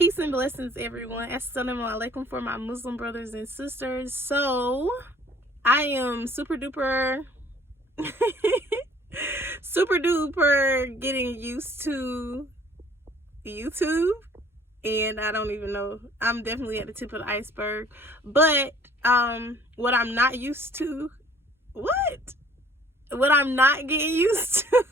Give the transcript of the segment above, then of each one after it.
Peace and blessings, everyone. Assalamu alaikum for my Muslim brothers and sisters. So, I am super duper getting used to YouTube, and I don't even know. I'm definitely at the tip of the iceberg. But what I'm not used to, what I'm not getting used to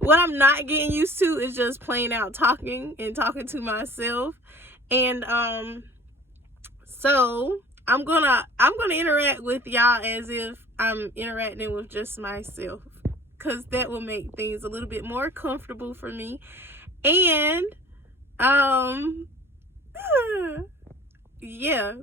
what I'm not getting used to is just plain out talking to myself. And so I'm gonna interact with y'all as if I'm interacting with just myself, because that will make things a little bit more comfortable for me. And yeah,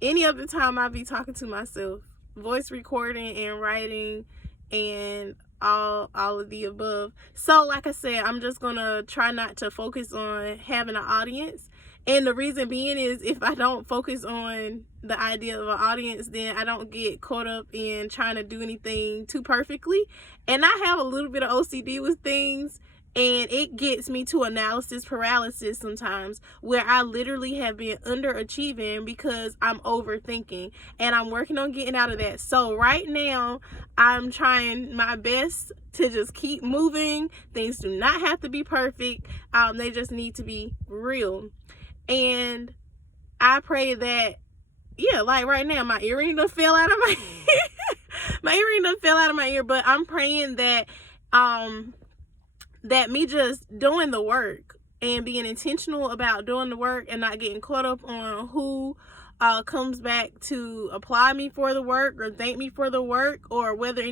any other time I'll be talking to myself, voice recording and writing and all of the above. So like I said, I'm just gonna try not to focus on having an audience. And the reason being is, if I don't focus on the idea of an audience, then I don't get caught up in trying to do anything too perfectly. And I have a little bit of OCD with things, and it gets me to analysis paralysis sometimes, where I literally have been underachieving because I'm overthinking, and I'm working on getting out of that. So right now, I'm trying my best to just keep moving. Things do not have to be perfect. They just need to be real. And I pray that, yeah, like right now, my earring done fell out of my ear. My earring done fell out of my ear, but I'm praying that that me just doing the work and being intentional about doing the work and not getting caught up on who comes back to apply me for the work or thank me for the work, or whether I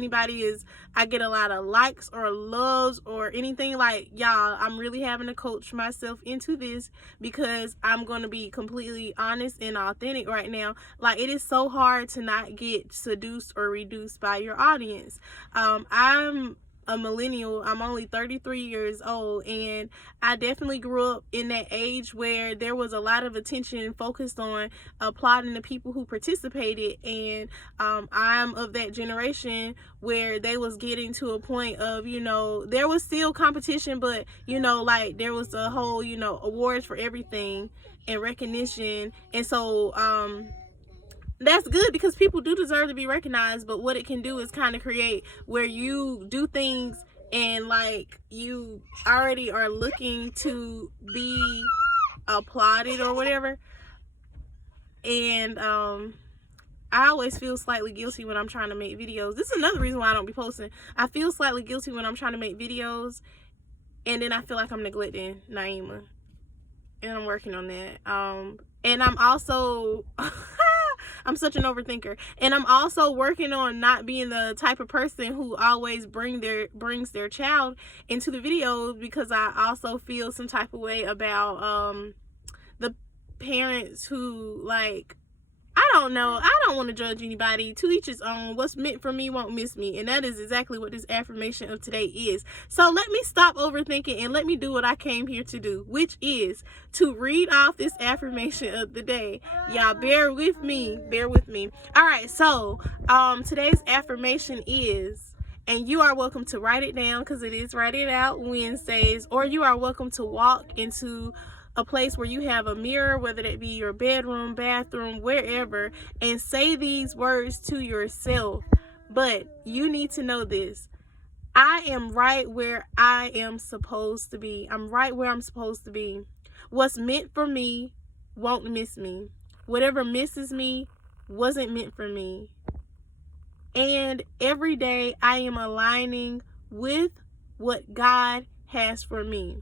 get a lot of likes or loves or anything. Like, y'all, I'm really having to coach myself into this, because I'm going to be completely honest and authentic right now. Like, it is so hard to not get seduced or reduced by your audience. I'm a millennial. I'm only 33 years old, and I definitely grew up in that age where there was a lot of attention focused on applauding the people who participated. And I'm of that generation where they was getting to a point of, there was still competition, but like there was a whole, awards for everything and recognition. And so that's good, because people do deserve to be recognized. But what it can do is kind of create where you do things and like you already are looking to be applauded or whatever. And I always feel slightly guilty when I'm trying to make videos. This is another reason why I don't be posting. I feel slightly guilty when I'm trying to make videos, and then I feel like I'm neglecting Naima, and I'm working on that. And I'm also I'm such an overthinker, and I'm also working on not being the type of person who always brings their child into the videos, because I also feel some type of way about the parents who, like, I don't know. I don't want to judge anybody. To each his own. What's meant for me won't miss me. And that is exactly what this affirmation of today is. So let me stop overthinking and let me do what I came here to do, which is to read off this affirmation of the day. Y'all bear with me. Bear with me. All right. So today's affirmation is, and you are welcome to write it down, because it is Write It Out Wednesdays, or you are welcome to walk into a place where you have a mirror, whether that be your bedroom, bathroom, wherever, and say these words to yourself. But you need to know this: I am right where I am supposed to be. I'm right where I'm supposed to be. What's meant for me won't miss me. Whatever misses me wasn't meant for me. And every day I am aligning with what God has for me.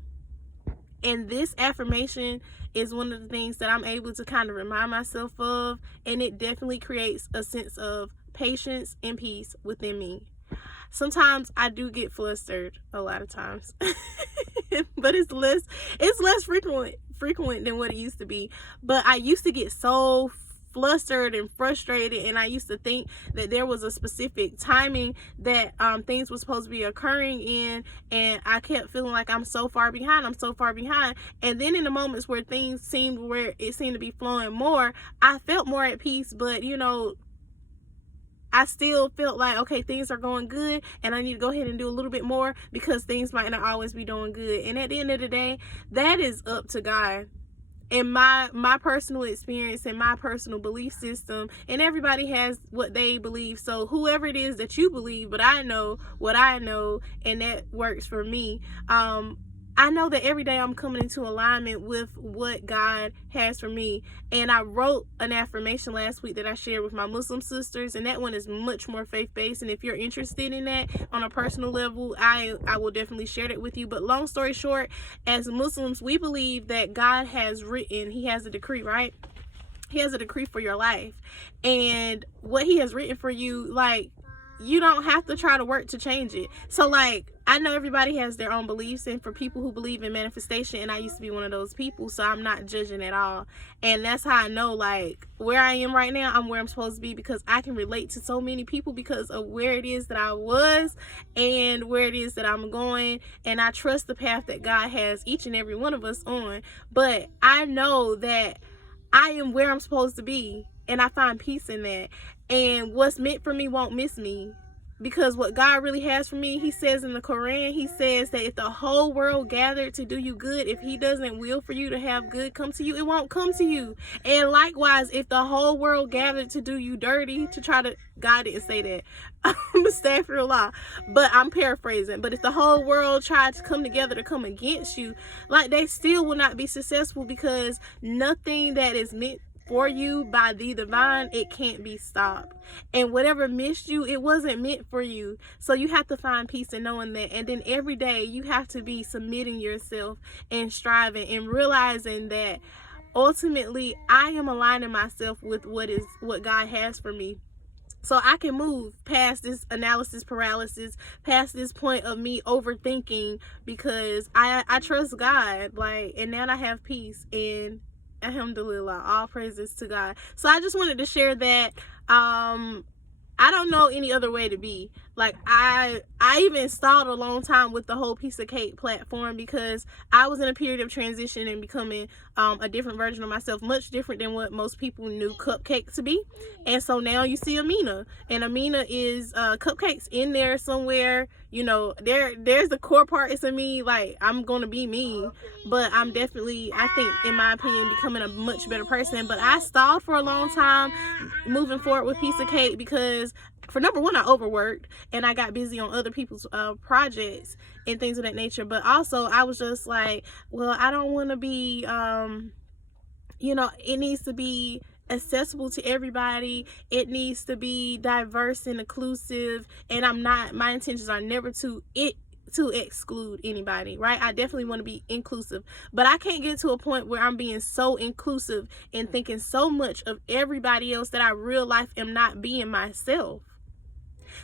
And this affirmation is one of the things that I'm able to kind of remind myself of, and it definitely creates a sense of patience and peace within me. Sometimes I do get flustered, a lot of times, but it's less frequent than what it used to be. But I used to get so flustered and frustrated, and I used to think that there was a specific timing that things were supposed to be occurring in, and I kept feeling like I'm so far behind. And then in the moments where it seemed to be flowing more, I felt more at peace. But I still felt like, okay, things are going good and I need to go ahead and do a little bit more because things might not always be doing good. And at the end of the day, that is up to God. And my personal experience and my personal belief system, and everybody has what they believe. So whoever it is that you believe, but I know what I know, and that works for me. I know that every day I'm coming into alignment with what God has for me. And I wrote an affirmation last week that I shared with my Muslim sisters, and that one is much more faith-based. And if you're interested in that on a personal level, I will definitely share that with you. But long story short, as Muslims, we believe that God has written, he has a decree, right? He has a decree for your life. And what he has written for you, like, you don't have to try to work to change it. So like, I know everybody has their own beliefs, and for people who believe in manifestation, and I used to be one of those people, so I'm not judging at all. And that's how I know, like, where I am right now, I'm where I'm supposed to be, because I can relate to so many people because of where it is that I was and where it is that I'm going. And I trust the path that God has each and every one of us on. But I know that I am where I'm supposed to be, and I find peace in that. And what's meant for me won't miss me, because what God really has for me, he says in the Quran, he says that if the whole world gathered to do you good, if he doesn't will for you to have good come to you, it won't come to you. And likewise, if the whole world gathered to do you dirty, to try to, God didn't say that, astaghfirullah, but I'm paraphrasing, but if the whole world tried to come together to come against you, like, they still will not be successful, because nothing that is meant for you by the divine, it can't be stopped. And whatever missed you, it wasn't meant for you. So you have to find peace in knowing that. And then every day you have to be submitting yourself and striving and realizing that ultimately I am aligning myself with what God has for me. So I can move past this analysis paralysis, past this point of me overthinking, because I trust God, like, and now I have peace. And alhamdulillah, all praises to God. So I just wanted to share that. I don't know any other way to be. Like, I even stalled a long time with the whole piece of cake platform, because I was in a period of transition and becoming a different version of myself, much different than what most people knew Cupcake to be. And so now you see Amina, and Amina is Cupcake's in there somewhere. You know, there's the core parts of me, like, I'm gonna be me, but I'm definitely, I think, in my opinion, becoming a much better person. But I stalled for a long time moving forward with piece of cake, because for number one, I overworked and I got busy on other people's projects and things of that nature. But also I was just like, well, I don't want to be, you know, it needs to be accessible to everybody. It needs to be diverse and inclusive. And my intentions are never to exclude anybody, right? I definitely want to be inclusive, but I can't get to a point where I'm being so inclusive and thinking so much of everybody else that I real life am not being myself.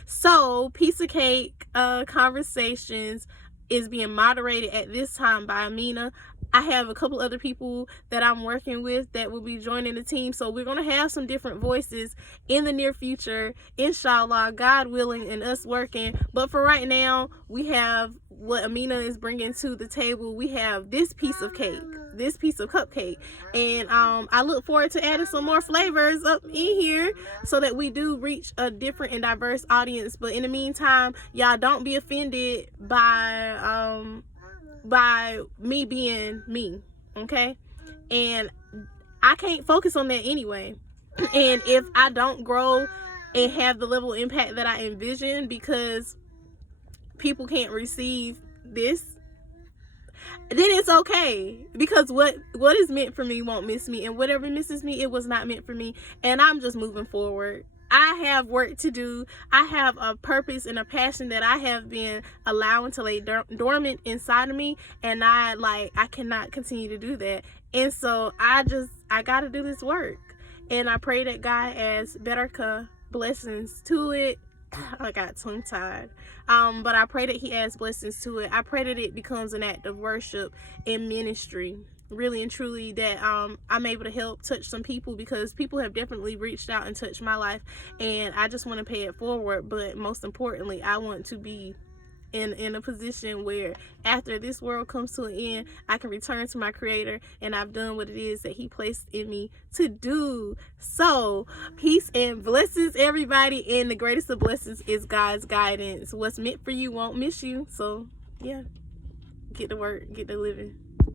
So piece of cake conversations is being moderated at this time by Amina. I have a couple other people that I'm working with that will be joining the team. So we're going to have some different voices in the near future, inshallah, God willing, and us working. But for right now, we have what Amina is bringing to the table. We have this piece of cake, this piece of cupcake. And I look forward to adding some more flavors up in here so that we do reach a different and diverse audience. But in the meantime, y'all don't be offended by me being me, okay? And I can't focus on that anyway. And if I don't grow and have the level of impact that I envision because people can't receive this, then it's okay, because what is meant for me won't miss me, and whatever misses me, it was not meant for me. And I'm just moving forward. I have work to do. I have a purpose and a passion that I have been allowing to lay dormant inside of me, and I cannot continue to do that. And so I got to do this work, and I pray that God adds better blessings to it. I got tongue tied, but I pray that he adds blessings to it. I pray that it becomes an act of worship and ministry, really and truly, that I'm able to help touch some people, because people have definitely reached out and touched my life, and I just want to pay it forward. But most importantly, I want to be in a position where after this world comes to an end, I can return to my Creator, and I've done what it is that He placed in me to do. So peace and blessings, everybody, and the greatest of blessings is God's guidance. What's meant for you won't miss you. So yeah, get to work, get to living.